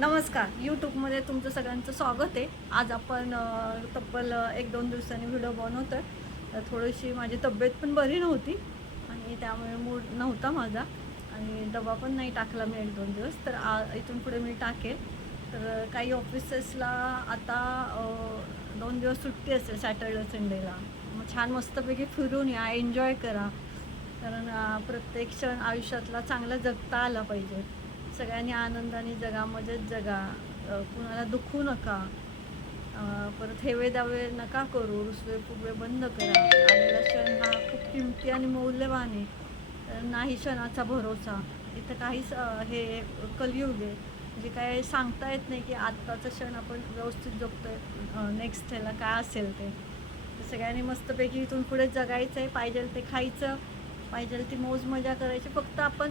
नमस्कार. यूट्यूबमध्ये तुमचं सगळ्यांचं स्वागत आहे. आज आपण तब्बल 1-2 दिवसांनी व्हिडिओ बनवतो आहे. थोडीशी माझी तब्येत पण बरी नव्हती आणि त्यामुळे मूड नव्हता माझा आणि डबा पण नाही टाकला मी 1-2 दिवस. तर इथून पुढे मी टाकेल. तर काही ऑफिसेसला आता 2 दिवस सुट्टी असेल सॅटर्डे संडेला. मग छान मस्तपैकी फिरून या, एन्जॉय करा. कारण प्रत्येक क्षण आयुष्यातला चांगला जगता आला पाहिजे. सगळ्यांनी आनंदाने जगा, मजेत जगा, कुणाला दुखवू नका. परत हेवे दावे नका करू, रुसवे फुगवे बंद करा. आलेला क्षण हा खूप किमती आणि मौल्यवान आहे. नाही क्षणाचा भरोसा. इथं काहीच हे कलियुग आहे. म्हणजे काय सांगता येत नाही की आत्ताचा क्षण आपण व्यवस्थित जगतोय, नेक्स्ट ह्याला काय असेल ते. तर सगळ्यांनी मस्तपैकी इथून पुढे जगायचं आहे. पाहिजे ते खायचं, पाहिजे ती मौज मजा करायची. फक्त आपण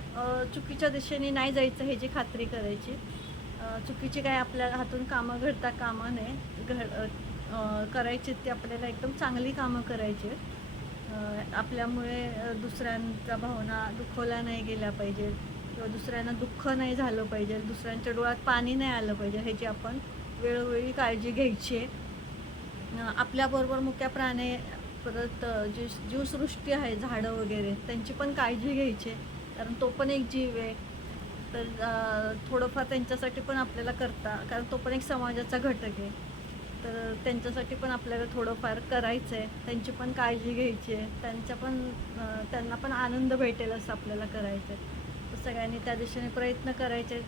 चुकीच्या दिशेने नाही जायचं ह्याची खात्री करायची. चुकीची काय आपल्या हातून कामं घडता कामा नये. करायची ती आपल्याला एकदम चांगली कामं करायची. आपल्यामुळे दुसऱ्यांच्या भावना दुखवल्या नाही गेल्या पाहिजे किंवा दुसऱ्यांना दुःख नाही झालं पाहिजे, दुसऱ्यांच्या डोळ्यात पाणी नाही आलं पाहिजे, ह्याची आपण वेळोवेळी काळजी घ्यायची आहे. आपल्याबरोबर मुक्या प्राणी, परत जी जीवसृष्टी आहे, झाडं वगैरे, त्यांची पण काळजी घ्यायची आहे. कारण तो पण एक जीव आहे. तर थोडंफार त्यांच्यासाठी पण आपल्याला कारण तो पण एक समाजाचा घटक आहे. तर त्यांच्यासाठी पण आपल्याला थोडंफार करायचं आहे. त्यांची पण काळजी घ्यायची आहे. त्यांना पण आनंद भेटेल असं आपल्याला करायचं आहे. तर सगळ्यांनी त्या दिशेने प्रयत्न करायचे.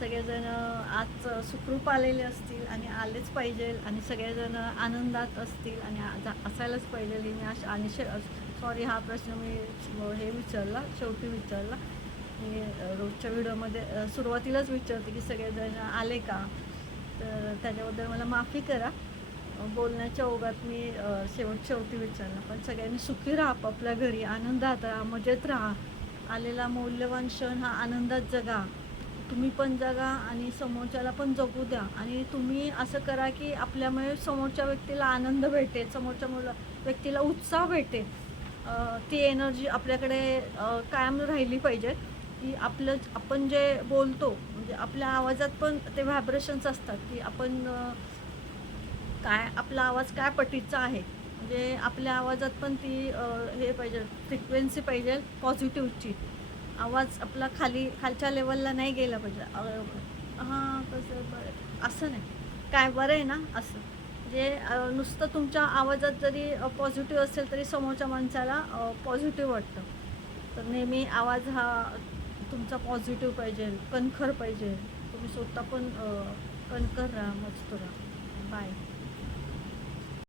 सगळेजण आज सुखरूप आलेले असतील आणि आलेच पाहिजे आणि सगळेजण आनंदात असतील आणि असायलाच पाहिजे हे मी आणि सॉरी, हा प्रश्न मी शेवटी विचारला. मी रोजच्या व्हिडिओमध्ये सुरुवातीलाच विचारते की सगळेजण आले का. तर त्याच्याबद्दल मला माफी करा. बोलण्याच्या ओघात मी शेवटी विचारला. पण सगळ्यांनी सुखी राहा, आपापल्या घरी आनंदात राहा, मजेत राहा. आलेला मौल्यवान क्षण हा आनंदात जगा. तुम्ही पण जगा आणि समोरच्याला पण जगू द्या. आणि तुम्ही असं करा की आपल्यामुळे समोरच्या व्यक्तीला आनंद भेटेल, समोरच्या व्यक्तीला उत्साह भेटेल. ती एनर्जी आपल्याकडे कायम राहिली पाहिजे. की आपण जे बोलतो म्हणजे आपल्या आवाजात पण ते व्हायब्रेशन्स असतात की आपण काय आपला आवाज काय पटीचा आहे. म्हणजे आपल्या आवाजात पण ती हे पाहिजे, फ्रिक्वेन्सी पाहिजे पॉझिटिव्हची. आवाज आपला खालच्या लेवलला नाही गेला पाहिजे. हां, कसं बरं असं नाही. काय बरं आहे ना असं. म्हणजे नुसतं तुमच्या आवाजात जरी पॉझिटिव्ह असेल तरी समोरच्या माणसाला पॉझिटिव्ह वाटतं. तर नेहमी आवाज हा तुमचा पॉझिटिव्ह पाहिजे, कणखर पाहिजे. तुम्ही स्वतः पण कणखर राहा, मस्त राहा. बाय.